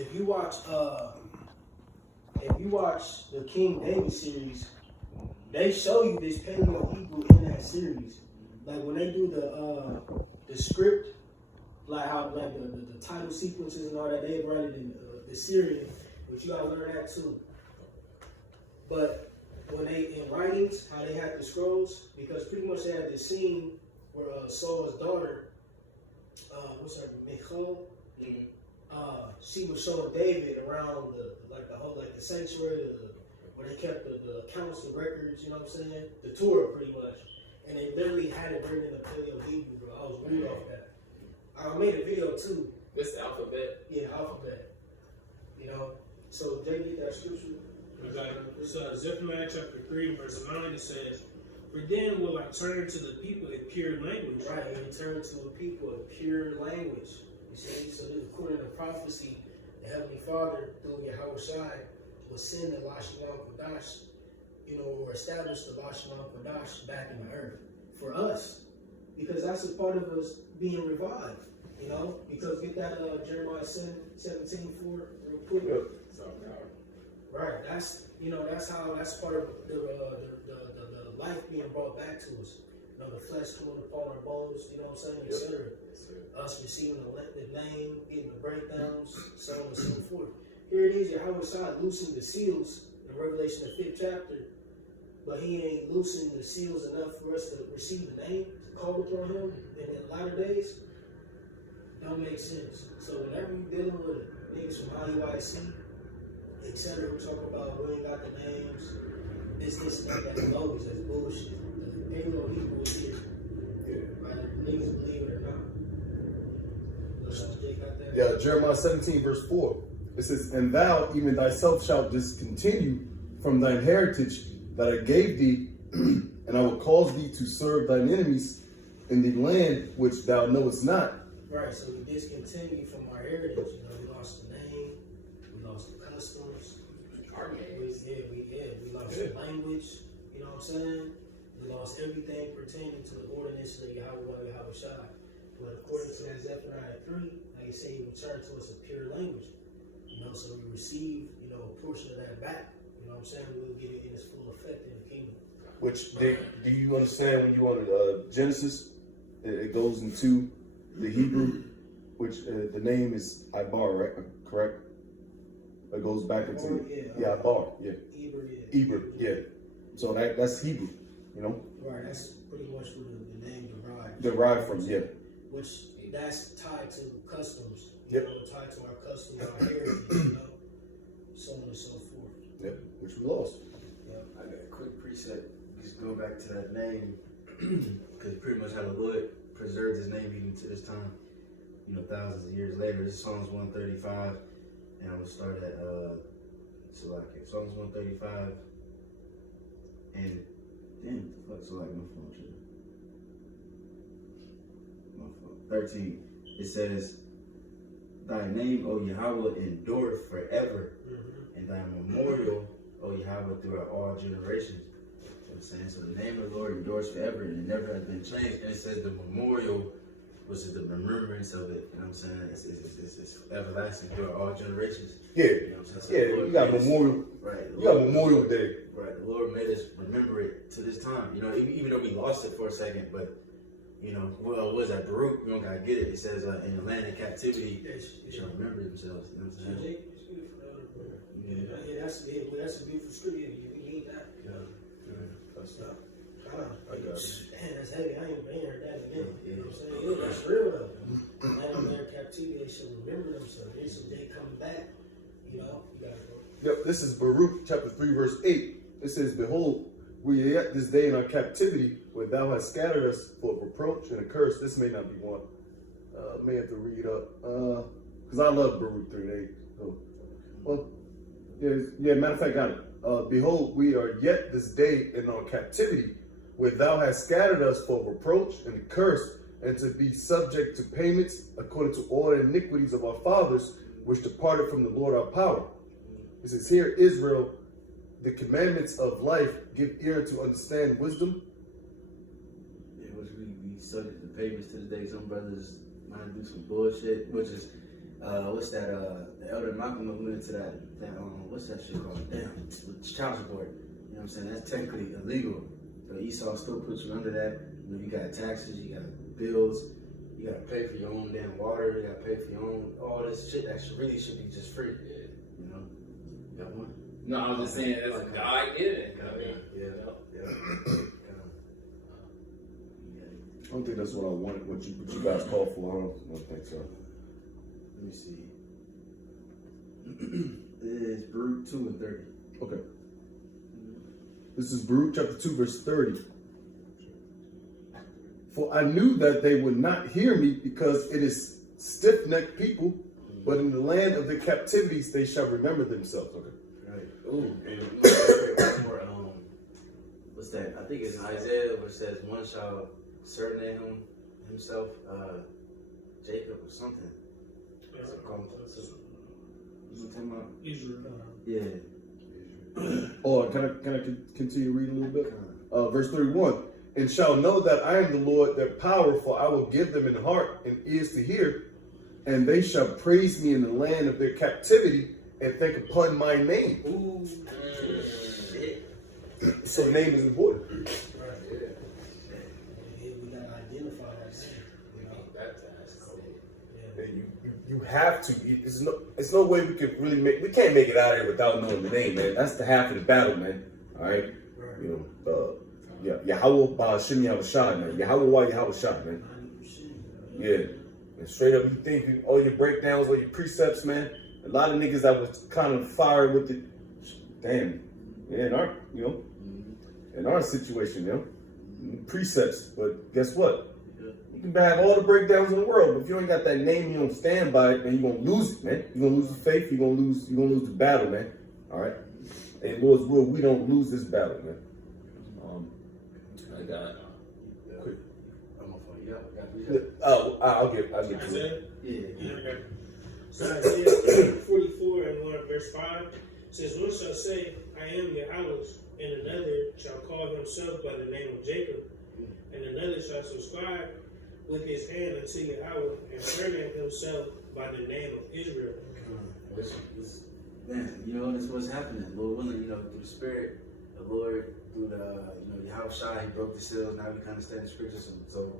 if you watch the King David series, they show you this Paleo Hebrew in that series. Like when they do the script, like how like the title sequences and all that, they write it in the Syrian, but you gotta learn that too. But when they in writings, how they had the scrolls, because pretty much they had this scene where Saul's daughter, what's her name, Michal, she was showing David around the sanctuary, where they kept the accounts and records, you know what I'm saying? The Torah pretty much. And they literally had it written in the Paleo Hebrew, bro. I was really off that. I made a video too. This the alphabet? Yeah, alphabet. You know? So Jay, get that scripture. Okay. It's Zephaniah chapter 3, verse 9. It says, "For then will I turn to the people in pure language." Right, and return to a people of pure language. You see? So according to prophecy, the Heavenly Father, through Yahweh Shai, will send the Lashalam Kodash, or establish the Lashalam Kodash back in the earth for us. Because that's a part of us being revived, because get that Jeremiah 17 for real quick. Yep. Right, that's part of the life being brought back to us. The flesh coming upon our bones, you know what I'm saying, etc. Us receiving the name, getting the breakdowns, so on and so forth. Here it is, Yahweh Shai loosened the seals in Revelation the 5th chapter, but he ain't loosened the seals enough for us to receive the name, to call upon him in the latter days. Don't make sense. So whenever you're dealing with niggas from IUIC, etc., we're talking about we ain't got the names, this, and that, that's bogus, that's bullshit. The Paleo Hebrew is here. Right? Niggas believe it or not. Yeah, Jeremiah 17, verse 4. It says, "And thou, even thyself, shalt discontinue from thine heritage that I gave thee, and I will cause thee to serve thine enemies in the land which thou knowest not." Right, so we discontinue from our heritage. We lost the name, we lost the customs, we lost the language. You know what I'm saying? We lost everything pertaining to the ordinance of Yahweh Shai. But according to Zephaniah 3, like you say, he returned to us a pure language. So we receive, a portion of that back. You know what I'm saying? We'll get it in its full effect in the kingdom. Which, do you understand when you on Genesis, it goes into the Hebrew, which the name is Ibar, right? Correct? It goes back into, Ibar, yeah. Eber, yeah. So that's Hebrew, Right, that's pretty much where the name derives. Derived from, yeah. Which, that's tied to customs. Yep. Tied to our customs, our heritage, so on and so forth. Yep, which we lost. Yep. I got a quick preset. Just go back to that name, because pretty much how the Lord preserved his name even to this time, thousands of years later. This is Psalms 135, and I'm going to start at Psalms 135, and damn, the fuck, my phone tripping. My phone. 13, it says, "Thy name, O Yahweh, endureth forever, and thy memorial, O Yahweh, throughout all generations." You know what I'm saying? So the name of the Lord endures forever, and it never has been changed. And it says the memorial, which is the remembrance of it. You know what I'm saying? It's everlasting throughout all generations. Yeah, you know what I'm saying? So you got Memorial. Right. You got Memorial Day. Right. The Lord made us remember it to this time. Even though we lost it for a second, but what was that? Baruch, we don't gotta get it. It says in the land of captivity, they shall remember themselves. You know what I'm saying? Yeah, that's a beautiful script. We need that. That's I got it. Man, that's heavy. I ain't heard that again. You know what I'm saying? Yeah, that's real though. Land of their captivity, they should remember themselves. There's some day coming back. You gotta go. Yep, this is Baruch chapter 3, verse 8. It says, "Behold, we are yet this day in our captivity, where thou hast scattered us for a reproach and a curse." This may not be one. May have to read up. Because I love Baruch 3:8. So, matter of fact, got it. "Behold, we are yet this day in our captivity, where thou hast scattered us for reproach and a curse, and to be subject to payments according to all the iniquities of our fathers, which departed from the Lord our power." It says, "Hear, Israel, the commandments of life, give ear to understand wisdom." Yeah, which we subject to payments to this day. Some brothers might do some bullshit, which is what's that? The Elder Malcolm alluded to that. What's that shit called? Damn, with child support. You know what I'm saying? That's technically illegal. So Esau still puts you under that. You know, you got taxes, you got bills, you gotta pay for your own damn water, you gotta pay for your own all this shit that really should be just free. You know, you got one. No, I was just saying that's a God given. I mean, Yeah. I don't think that's what I wanted. What you guys called for? I don't think so. Let me see. It's Baruch 2 and 30. Okay. This is Baruch chapter 2, verse 30. For I knew that they would not hear me because it is stiff-necked people, but in the land of the captivities they shall remember themselves. Okay. Right. Ooh, and more, what's that? I think it's Isaiah where it says, one shall surname himself Jacob or something. You know what I'm talking about? Israel. Yeah. Oh, can I continue reading a little bit? Verse 31. And shall know that I am the Lord, their power, for I will give them an heart and ears to hear, and they shall praise me in the land of their captivity and think upon my name. Ooh. Shit. So name is important. Right. Yeah, we gotta identify ourselves. You know? that's cool. Yeah. You have to. It's no way we can really we can't make it out here without knowing the name, man. That's the half of the battle, man. All right. Right. You know, Yahweh Ba'Shem Yahushua, man. Yahweh Yahushua, man. 90%. Yeah. And straight up, you think all your breakdowns, all your precepts, man. A lot of niggas that was kind of fired with it. Damn. Yeah, in our situation, precepts. But guess what? You can have all the breakdowns in the world, but if you ain't got that name, you don't stand by it, then you're gonna lose it, man. You're gonna lose the faith. You're gonna lose the battle, man. All right. And Lord's will, we don't lose this battle, man. I got Quick. I'm on phone. I'll get to it. Isaiah? Yeah. Okay. So Isaiah 44 and 1 verse 5 says, one shall say, I am Yahweh's, and another shall call himself by the name of Jacob, and another shall subscribe with his hand unto Yahweh, and surname himself by the name of Israel. Man, you know, that's what's happening. Lord willing, you know, through the Spirit, the Lord, through the, Yahushua, he broke the seals. Now we understand the scriptures. So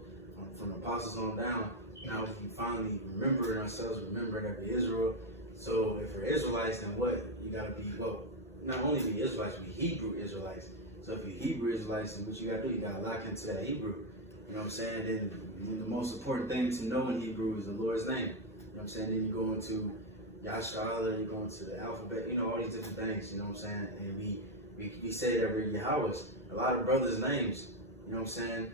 from the apostles on down, now we finally remember ourselves, remember that we're Israel. So if we're Israelites, then what? You got to be, well, not only be Israelites, be Hebrew Israelites. So if you're Hebrew Israelites, then what you got to do, you got to lock into that Hebrew. You know what I'm saying? Then the most important thing to know in Hebrew is the Lord's name. You know what I'm saying? Then you go into Yasha'Allah, you go into the alphabet, all these different things, you know what I'm saying? And we say that we're Yahweh's. A lot of brothers' names, you know what I'm saying?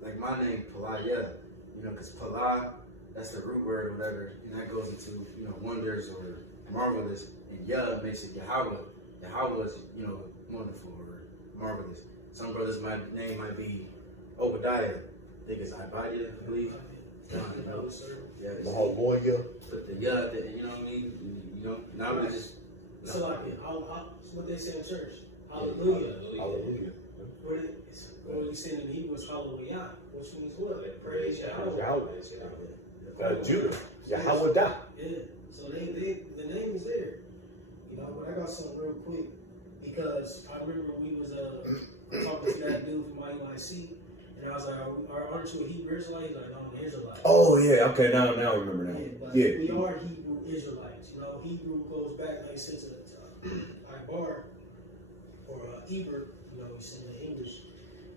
Like my name, Palaya, because Pala, that's the root word or whatever, and that goes into, wonders or marvelous, and Yah makes it Yahweh. Yahweh is, wonderful or marvelous. Some brothers' name might be Obadiah. I think it's Ibadiah, I believe. Yeah, Lawyer. but the Yah, you know what I mean? Now we just. So like, what they say in church. Hallelujah. Hallelujah. What we say in Hebrew is Hallelujah, which means what? Praise Yahweh. Yahweh. Judah. Yahweh da. Yeah. So the name is there. But I got something real quick because I remember we was talking to that dude from IUIC, and I was like, aren't you a Hebrew Israelite? He's like, no, I'm an Israelite. Oh yeah. Okay. Now I remember now. Yeah, but Yeah. we are Hebrew Israelites. Hebrew goes back, like I said, to Ibar or Eber, we say in English,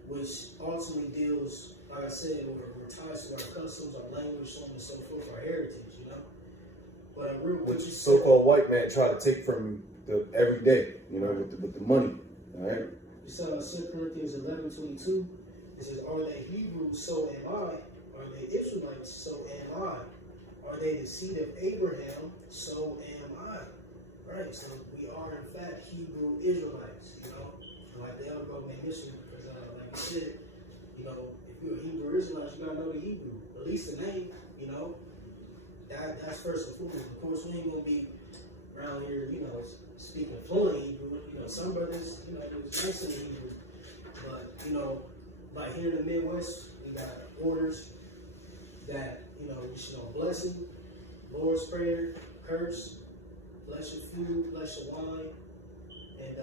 which ultimately deals, like I said, or ties to our customs, our language, so on and so forth, our heritage, But a real Which so-called white man try to take from you every day, with the money. All right. It's 2 Corinthians 11:22. It says, "Are they Hebrews? So am I. Are they Israelites? So am I. Are they the seed of Abraham? So am I." Right. So we are in fact Hebrew Israelites. Like the elder brother made mention, because like I said, if you're a Hebrew Israelite, you gotta know the Hebrew, at least the name. That's first and foremost. Of course, we ain't gonna be around here, speaking fluent Hebrew. Some brothers, it was nice in Hebrew. But, like here in the Midwest, we got orders that, we should know blessing, Lord's Prayer, curse, bless your food, bless your wine, and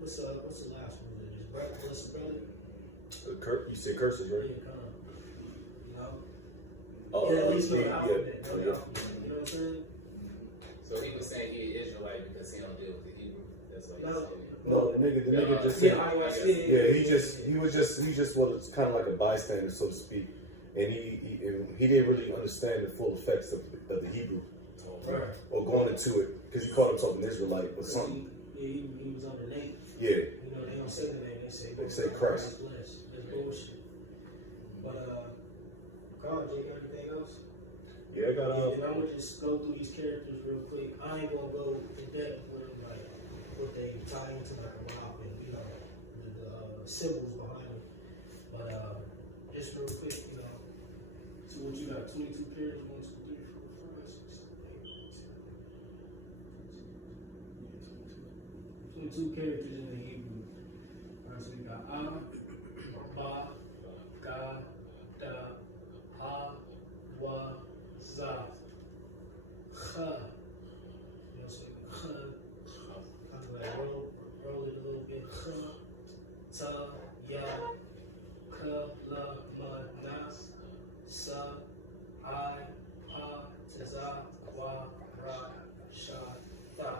what's the last one? Just bless the brother. You said curses, right? Yeah, come on. You know? Oh, Yeah, at least know the yeah, alphabet. Know the yeah. alphabet. You know what I'm saying? So he was saying he is Israelite because he don't deal with the Hebrew. That's what he No. said. No, the nigga just said. Yeah, Yeah, he just was kind of like a bystander, so to speak, and he didn't really understand the full effects of the Hebrew Right. or going into it because he called himself an Israelite or something. Yeah, he was on the name. Yeah, You know, they don't say the name, they say Christ. Bless. That's bullshit. But God, Jay, got anything else? yeah, I got And I'm gonna just go through these characters real quick. I ain't gonna go in depth with like what they tie into like a rock and you know the symbols behind it. But just real quick, you know. So what you got? 22 characters. 1, 2, 3, 4, 5, 6, 7, 8, 22 characters in the Hebrew. Alright, so we got Ba, Ga, Da, Ha, Wa, Za, Cha. You know, so Cha. I'm like roll it a little bit. Cha, Ta, Ya, Ka, La, Ma, Na, Sa, I, Ha, Za, Wa, Ra, Sha, Tha.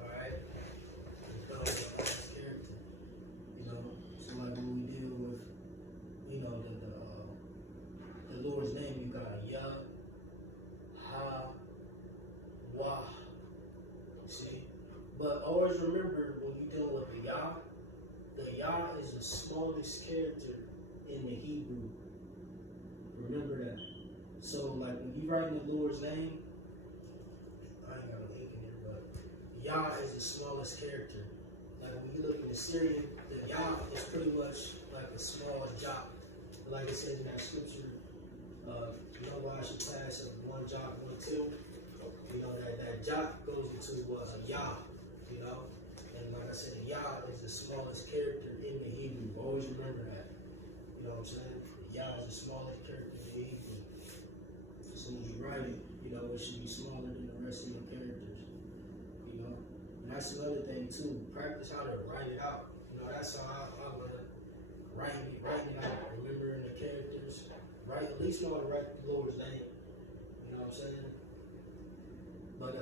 Alright? Character. You know, so like when we deal with, you know, the Lord's name, you got Yah, Ha, Wah. See? But always remember when you're dealing with the Yah is the smallest character in the Hebrew. Remember that. So like when you write in the Lord's name, I ain't got a link in here, but Yah is the smallest character. Like when you look at the Syrian, the Yah is pretty much like a small jot. Like it says in that scripture, you know why I should pass of one jot, one tittle. You know that jot goes into Yah, you know. And like I said, Yah is the smallest character in the Hebrew. Always remember that. You know what I'm saying? Yah is the smallest character in the Hebrew. So when you write it, you know, it should be smaller than the rest of your characters. You know? And that's another thing too. Practice how to write it out. You know, that's how I learned writing it out, remembering the characters. Right, at least know how to write the Lord's name. You know what I'm saying? But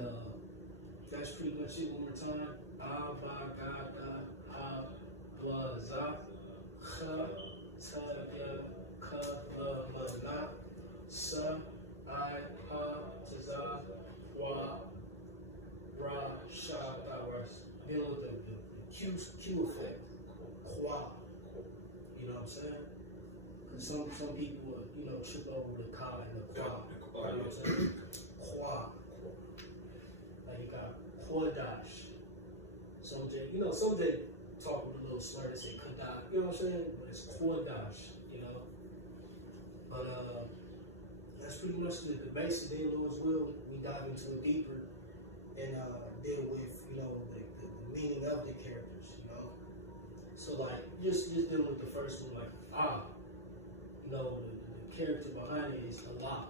that's pretty much it. One more time. Ba Ga Da Ha Wa Za Cha Ta Ya Ka La Ma Na Sa I Ha Ta Wa Ra Sha Da. Dealing with the Q effect. Qua. You know what I'm saying? Because some people, you know, trip over the ka and the qua. You know what I'm saying? Qua. Like you got Kodash. Some they talk with a little slur, they say Kodash. You know what I'm saying? But it's Kodash, you know? But that's pretty much the basic day, Lord's will. We dive into it deeper and deal with, you know, the meaning of the characters, you know? So like just dealing with the first one, like you know, the character behind it is Allah,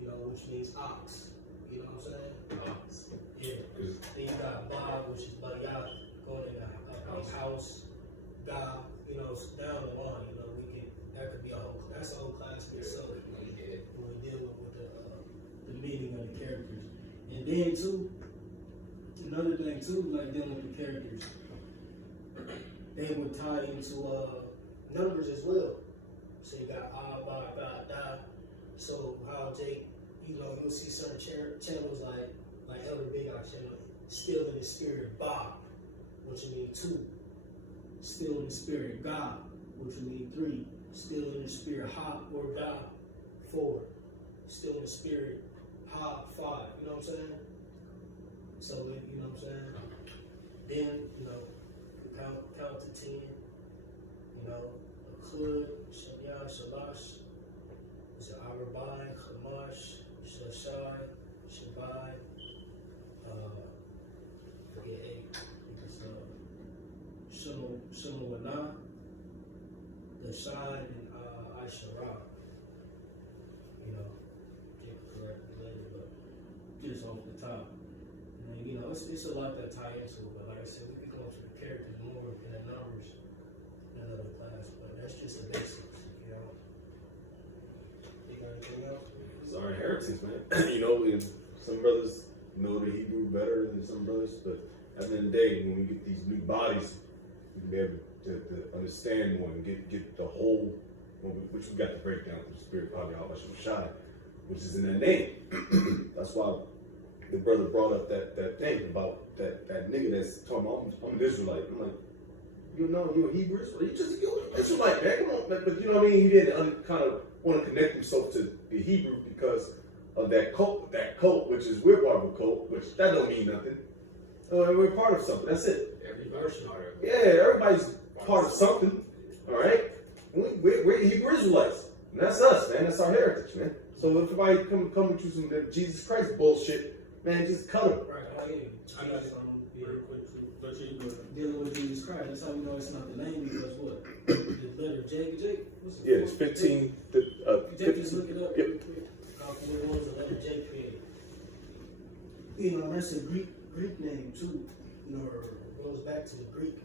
you know, which means ox. You know what I'm saying? Ox. Yeah. Then you got Ba, which is Bayat, going in a house. God, you know, down the line, you know, that could be that's a whole class in itself when we deal with the meaning of the characters. And then too, another thing too, like dealing with the characters, they would tie into numbers as well. So you got Ba, Ga, Da. So how Jake, you know, you'll see certain channels like Elder Big Eye channel, still in the spirit Ba, which will mean 2. Still in the spirit God, which will mean 3. Still in the spirit Ha or Da, 4. Still in the spirit Ha, 5. You know what I'm saying? So you know what I'm saying? Then, you know, count to 10. You know, Akud, Shanya, Shalash, Arabai, Chamash, Shashai, Shabai, forget 8, because Shemawana, the Shine, and Aishara. You know, get correct. it's a lot that tie into it, but like I said, we could go into the characters more than the numbers in another class, but that's just the basics, you know. You got anything else? It's our inheritance, man. You know, and some brothers know the Hebrew better than some brothers, but at the end of the day, when we get these new bodies, we can be able to understand more and get the whole, which we got to break down through the Spirit, probably Shai, which is in that name. That's why the brother brought up that thing about that nigga that's talking about, I'm an Israelite. I'm like, you know, you're a Hebrew Israelite. You're an Israelite, man. Come on, man. But you know what I mean? He didn't kind of want to connect himself to the Hebrew because of that cult, which is we're part of a cult, which that don't mean nothing. We're part of something. That's it. Everybody's part of it. Yeah, everybody's part of something. All right, we're Hebrew Israelites, and that's us, man. That's our heritage, man. So if somebody come with you some Jesus Christ bullshit, man, just cut them. Right, I got something real quick too. But you Dealing with Jesus Christ, that's how we know it's not the name because what? The letter Jake, what's the Yeah, it's 15. Jake, just look it up Yep. real quick. What was the letter J created? You know, that's a Greek name too. You know, it goes back to the Greek,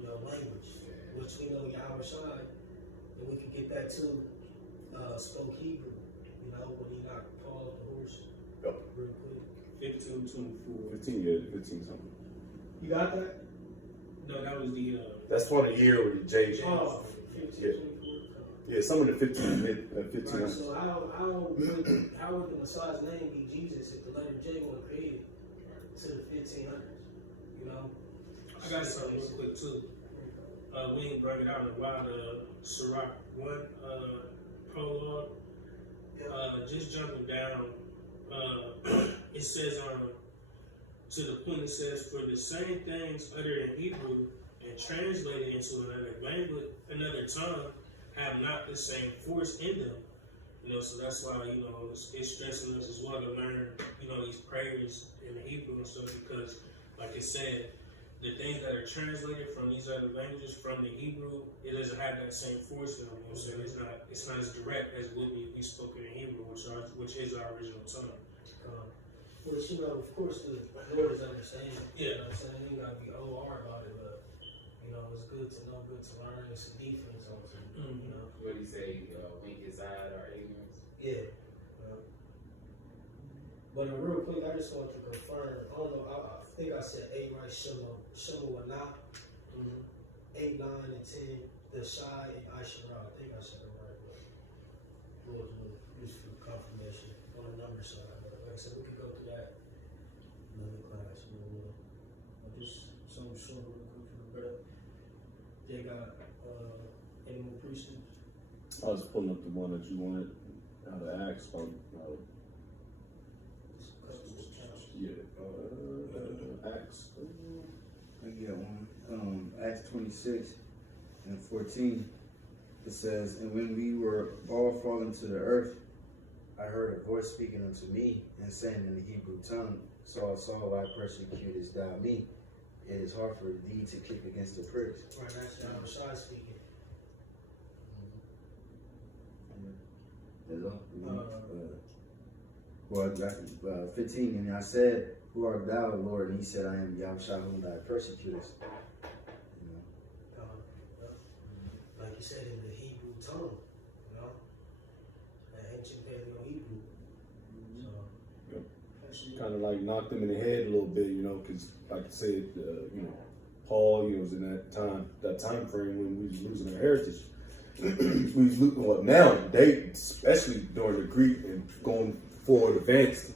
you know, language, which we know Yahweh Shai, and we can get that too. Spoke Hebrew, you know, when he knocked Paul off the horse. Yep. Real quick. 15:24. 15 something. You got that? No, that was the. That's for the year with the J. Oh, 15, Yeah. 24. Yeah, some of the 15. Right, so how would the Messiah's name be Jesus if the letter J wasn't created to the 1500s? You know? I got something real quick too. We ain't brought it out in a while. The Sirach 1 prologue. Just jumping down. It says to the point it says, for the same things uttered in Hebrew and translated into another language, another tongue, have not the same force in them. You know, so that's why, you know, it's stressing us as well to learn, you know, these prayers in the Hebrew and stuff, because like it said, the things that are translated from these other languages from the Hebrew, it doesn't have that same force in them. You know what I'm saying? It's not as direct as what we spoken in Hebrew, which is our original tongue. Which, you know, of course, the Lord is understanding. Yeah. You know what I'm saying? You gotta be OR about it, but, you know, it's good to know, good to learn. It's a defense on it, you know? What do you say? Wink inside our ignorance. Yeah. But real quick, I just want to confirm. I don't know. I think I said 8 right. Shema Wana. 8, 9, and 10. The Shai and Aishara. I think I said it right. But we'll use for confirmation on the number side. But like I said, we could go through that another class. You know, just something short real quick for the brother. They got any more precepts? I was pulling up the one that you wanted out of Acts. Acts. I get one. Acts 26 and 14. It says, and when we were all fallen to the earth, I heard a voice speaking unto me and saying in the Hebrew tongue, Saul, Saul, why persecutest thou me? It is hard for thee to kick against the pricks. Right, that's Yahweh Shai speaking. That's all. 15, and I said, who art thou, Lord? And he said, I am Yahushua whom thou persecutest. You know? Like you said, in the Hebrew tongue, you know, the ancient Paleo Hebrew. So, Kind of like knocked them in the head a little bit, you know, because like I said, you know, Paul, you know, was in that time frame when we was losing our heritage. We was looking what now, they especially during the Greek and going forward advanced,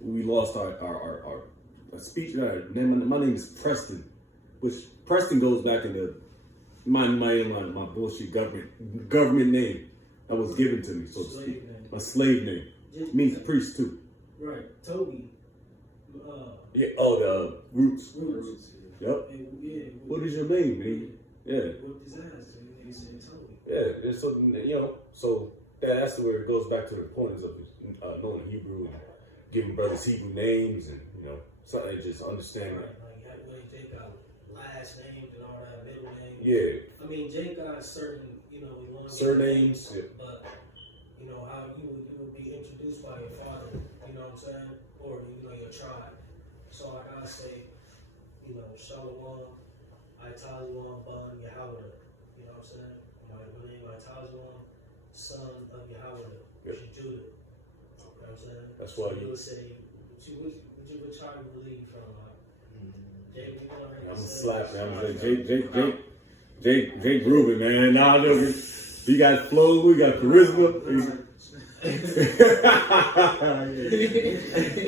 we lost our speech. My name is Preston, which Preston goes back into my bullshit government name that was given to me, so to speak. A slave name. Means priest too. right, Toby. Yeah. Oh, the roots. Yep. Yeah. What is your name, man? Yeah. Whipped his ass, so he said Toby. Yeah. So you know. So that's where it goes back to the importance of knowing Hebrew and giving brothers Hebrew names and you know something that just understand. Right, like Jake got last names and all that, middle names. Yeah. I mean, Jake got certain, you know, Surnames. Yeah. but you know how you would be introduced by your father, you know what I'm saying, or you know your tribe. Shalom, Itazuan, Ban, Yahweh. You know what I'm saying? My name Itazuan, son of Yahweh, which is Judah. You know what I'm saying? That's why you you. would say, which tribe you believe from? Jake, we gonna I'm slap, man. Jake Rubin, man. Nah, look, we got flow, we got charisma.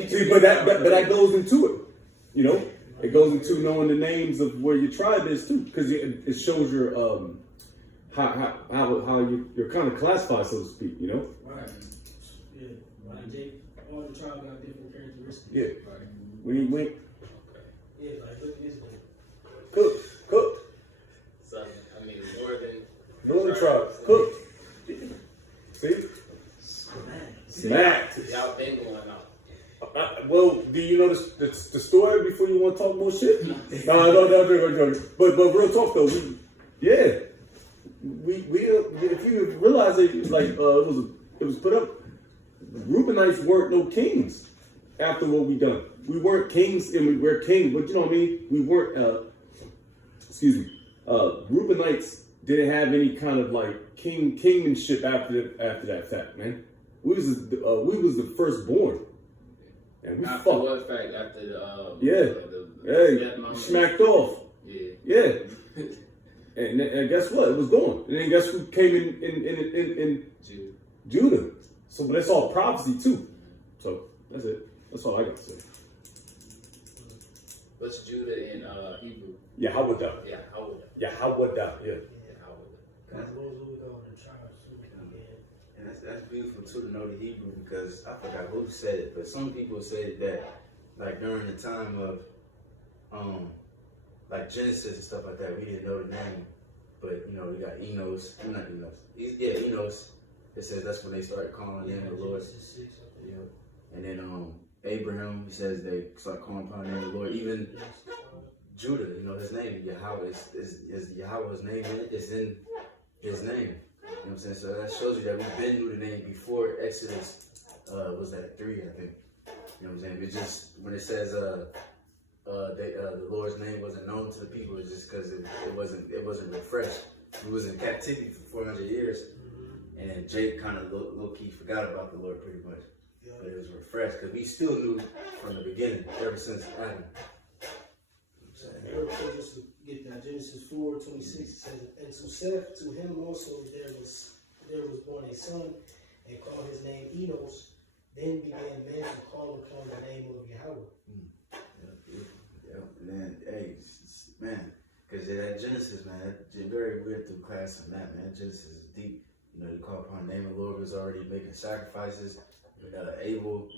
See, but that goes into it. You know, it goes into knowing the names of where your tribe is too, because it shows your how you're kind of classified, so to speak. You know. Right. Yeah. Right. Jake, all the tribes got different characteristics. Yeah. Right. We Yeah, like look at this one. cook. So, I mean, Northern tribes, cook. See? Smacked. Y'all been going on. Well, do you know the story before you want to talk more shit? No. But real talk though, we if you realize it, like it was put up. Reubenites weren't no kings after what we done. We weren't kings, and we were kings, but you know what I mean. We weren't. Reubenites didn't have any kind of like kingmanship after that fact, man. We was the firstborn. And we After fucked. what fact? After the Hey, smacked off. Yeah. And guess what? It was gone. And then guess who came in Judah. So but that's all prophecy too. So that's it. That's all I got to say. What's Judah in Hebrew? Yahweh. Yeah, how would that? Yeah. Yeah, how would that? And that's beautiful too to know the Hebrew, because I forgot who said it, but some people said that like during the time of like Genesis and stuff like that, we didn't know the name, but you know we got Enos. It says that's when they started calling him the Lord. Yeah. And then Abraham, he says they start calling upon the name of the Lord. Even Judah, you know, his name Yahweh is Yahweh's name in it. It's in his name. You know what I'm saying? So that shows you that we've been knew the name before Exodus. Was that 3? I think. You know what I'm saying? It just when it says the Lord's name wasn't known to the people, it's just because it wasn't refreshed. We was in captivity for 400 years, and then Jake kind of low key forgot about the Lord pretty much. Yeah. But it was refreshed because we still knew from the beginning, ever since Adam. Just to get that Genesis 4:26, it says, and to Seth, to him also there was born a son, and called his name Enos. Then began men to call upon the name of Yahweh. Yeah. And then, hey, man, because that Genesis, man, that very weird through class on that, man. Genesis is deep. You know, you call upon the name of the Lord was already making sacrifices. Abel,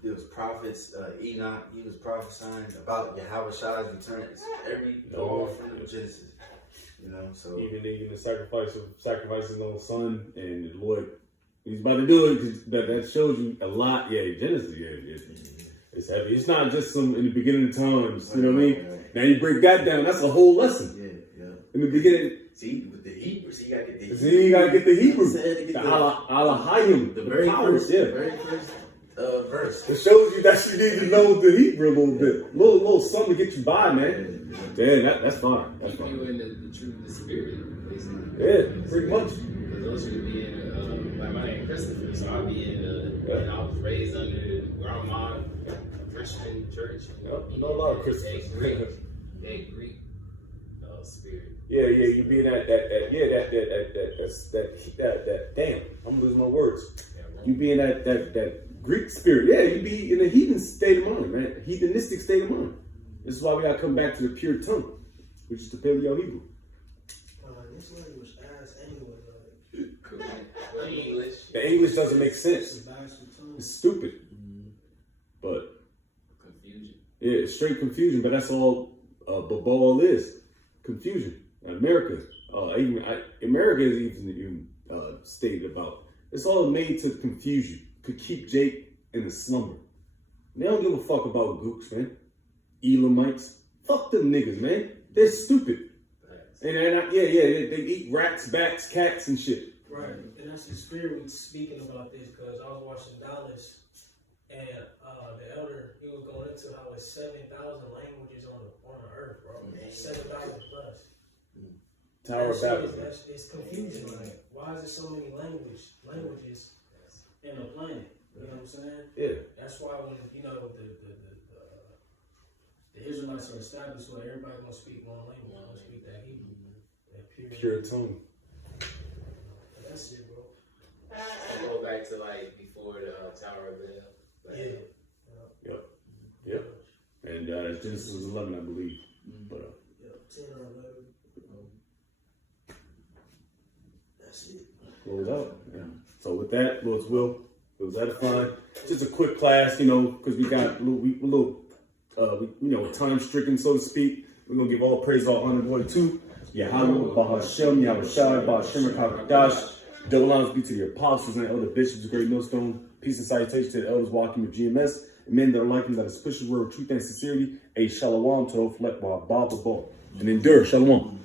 there was prophets. Enoch, he was prophesying about Yahweh Shai's return. It's all from the Genesis. You know, so even the sacrificing on the son and the Lord, he's about to do it. That shows you a lot. Yeah, Genesis. It's heavy. It's not just some in the beginning of times. You know what I mean? Right. Now you break that down. That's a whole lesson. Yeah. In the beginning. See, with the Hebrew, you gotta get the Hebrew. See, you gotta get the Hebrew. The Alahayim. The very first verse. It shows you that you need to know the Hebrew a little bit. A little something to get you by, man. Yeah, that's fine. That's fine. You in the truth of the spirit, basically. Yeah, pretty much. For those of you be in, like my name Christopher, so I'll be in, and I was raised under the grandma Christian church. I know a lot of Christians. That Greek spirit. Yeah, you be in that damn, I'm losing my words. You be in that Greek spirit. Yeah, you be in a heathen state of mind, man. Heathenistic state of mind. This is why we gotta come back to the pure tongue, which is the Paleo Hebrew. This language ass anyway. English. The English doesn't make sense. It's stupid. But confusion. Yeah, it's straight confusion. But that's all Babal is. Confusion. America is even stated about. It's all made to confuse you, to keep Jake in a slumber. They don't give a fuck about gooks, man. Elamites, fuck them niggas, man. They're stupid. And they eat rats, bats, cats, and shit. Right, and that's the spirit we speaking about this because I was watching Dallas, and the elder he was going into how it's 7 7,000 languages on the earth, bro. 7,000 plus. Tower of Babel. It's confusing. Like, why is there so many languages in the planet? You know what I'm saying? Yeah. That's why when the Israelites are established, where everybody gonna speak one language, gonna speak that Hebrew, that Pure tongue. That's it, bro. Go back to like before the Tower of Babel. Like, Yep. And Genesis 11, I believe. But 10 or 11. That's it. close out. Yeah. So with that, Lord's will, it was edifying. Just a quick class, you know, because we got a little time stricken, so to speak. We're gonna give all praise, all honor, glory to Yahweh, Bahashem, Yahweh Shai, Bahashem, Hakadash. Double honors be to the apostles and elder bishops of Great Millstone. Peace and salutation to the elders walking with GMS and men that are liking that auspicious word of truth and sincerity. A shalom to Flek Bar Baba Bo. And endure. Shalom.